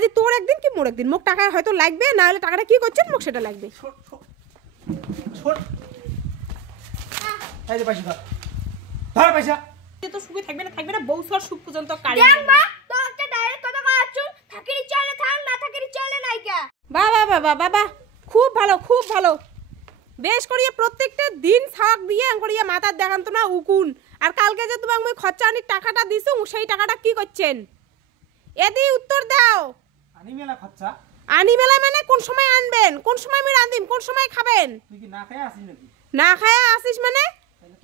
আজ তোর একদিন কি মোর একদিন মোক টাকা হয়তো লাগবে, না হলে টাকাটা কি করছেন মোক সেটা লাগবে। এই যে পয়সা ধর, ধর পয়সা। তো সুখে থাকবে না বউ সর সুখ পর্যন্ত কাড়ি দেখ মা তো একটা ডাইরেক্ট কথা কইছু, থাকিরি চলে থাক না থাকিরি চলে নাইকা। বাবা বাবা বাবা, খুব ভালো খুব ভালো। বেশ করিয়ে প্রত্যেকটা দিন শাক দিয়ে করিয়ে মাথার দেখান তো না উকুন। আর কালকে যে তোমাকে মই খরচা আনি টাকাটা দিছু, সেই টাকাটা কি করছেন এদি উত্তর দাও। আনি মেলা খরচা, আনি মেলা মানে কোন সময় আনবেন, কোন সময় আমি রাঁধিম, কোন সময় খাবেন? তুই কি না খেয়ে আসিস নাকি? না খায়া আসিস মানে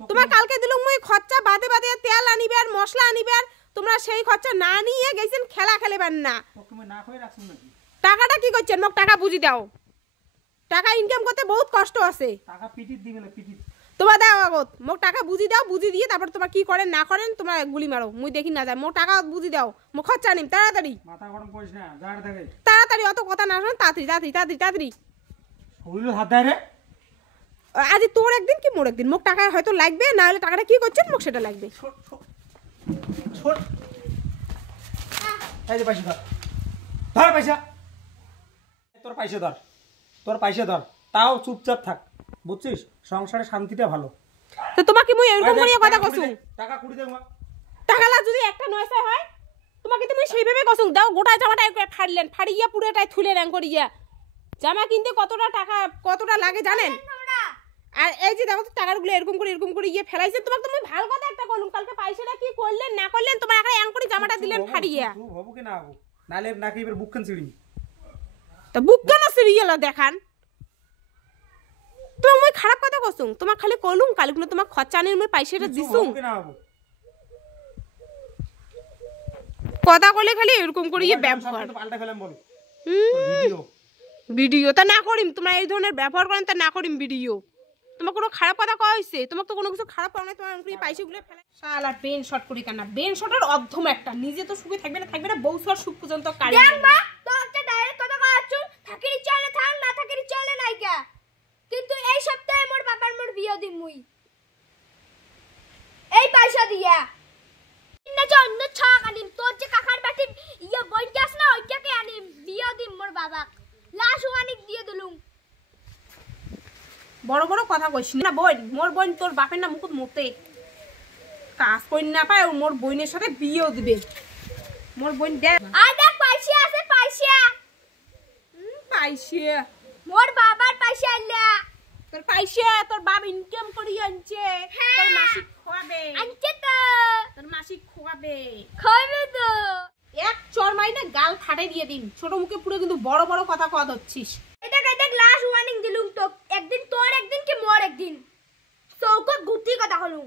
তোমার কালকে দিলুম মই খরচা বাদে বাদে তেল আনিবে আর মশলা আনিবে, আর তোমরা সেই খরচা না নিয়ে গেছেন খেলা খেলেবেন না। তোকে মই না খেয়ে রাখছিস নাকি? টাকাটা কি করছেন মোক টাকা বুঝি দাও। টাকা ইনকাম করতে বহুত কষ্ট আছে। টাকা পিটিত দিবে না, পিটিত তোমার দাও আগত মোক টাকা বুঝি দাও, বুঝি দিয়ে তারপর তোমার কি করেন না করেন তোমার গুলি মারো, মুই দেখি না যায়। মোক টাকা বুঝি দাও, মোক খরচা নিম তাড়াতাড়ি। মাথা গরম করিস না, যাড় থাকে তাড়াতাড়ি, অত কথা না শোন, তাড়াতাড়ি তাড়াতাড়ি তাড়াতাড়ি তাড়াতাড়ি। শরীরে হাত দেয় রে। আজ তোর একদিন কি মোর একদিন মোক টাকা হয়তো লাগবে, না হলে টাকাটা কি করছেন মোক সেটা লাগবে। এই যে পয়সা ধর, ধর পয়সা। তোর পয়সা ধর, তোর পয়সা ধর, তাও চুপচাপ থাক, বুঝছিস? সংসারে শান্তিটা ভালো। তো তোমাকে মুই এরকম করিয়া কথা কসু, টাকা কুড়ি দে মা। টাকা লা যদি একটা নয়সা হয় তোমাকে তুমি সেইভাবে কসু দাও। গোটা জামাটা ফাড়লেন, ফাড়িয়া পুরোটাই থুলে র্যাং করিয়া। জামা কিনতে কতটা টাকা কতটা লাগে জানেন? আর এই যে দেখো টাকাগুলো এরকম করে ইয়ে ফেলাইছেন। তোমাকে তুমি ভালো কথা একটা বলুন, কালকে পয়সাটা কি করলেন না করলেন, তোমার একটা অ্যাং করে জামাটা দিলেন ফাড়িয়া। হবো কি না হবো, নালে নাকি এবার বুক কেন ছিড়ি? তো বুক কেন সিরিয়াল দেখান? তোমাকে মই খারাপ কথা কসু, তোমার খালি কলুম কালগুলো তোমার খরচা নিয়ে মই পয়সাটা দিছু। হবো কি না হবো, কথা কইলে খালি এরকম করে ইয়ে ব্যবহার। পাল্টা ফেলাম বল। ভিডিও ভিডিও তা না করিম, তোমরা এই ধরনের ব্যবহার করেন তা না করিম ভিডিও। তোমার কোনো খারাপ কথা কওয়া হয়েছে? তোমাকে তো কোনো কিছু খারাপ করা নাই, তোমার পয়সাগুলো ফেলে শালা বেন শট করি কেন? বেন শটের অধ্যম একটা, নিজে তো সুখে থাকবে না বউ সর সুখ পর্যন্ত কাড়ি। দেখ মা তো একটা ডাইরেক্ট কথা কইছু, থাকিরি চলে থাক না থাকিরি চলে নাইকা। কিন্তু এই সপ্তাহে মোর বাবার মোর বিয়ে দিম মুই এই পয়সা দিয়া। না যে অন্য ছাক আনিম, তোর যে কাকার বাটি ইয়া বইটা আছে না ওইটাকে আনিম, বিয়ে দিম মোর বাবাক। লাশ ওয়ানিক দিয়ে দিলুম। বড় বড় কথা কইস না বোন। মোর বোন তোর বাপের না মুকুট মতে কাজ কই না পায়, মোর বোনের সাথে বিয়েও দিবে। মোর বোন দেখ আর দেখ পয়সা আছে পয়সা। পয়সা মোর বাবার পয়সা আইলা। তোর পয়সা তোর বাপ ইনকাম করি আনছে, তোর মাসিক খোয়াবে। আনছে তো তোর মাসিক খোয়াবে, খাইবে তো। এক চর মাইনে গাল ফাটে দিয়ে দিন। ছোট মুখে পুরো কিন্তু বড় বড় কথা কওয়া ধরছিস। এটা দেখ লাশ ওয়ার্নিং দিলুম তো, একদিন তোর একদিন কি মোর একদিন চৌকত ঘুরতি কথা হলুম।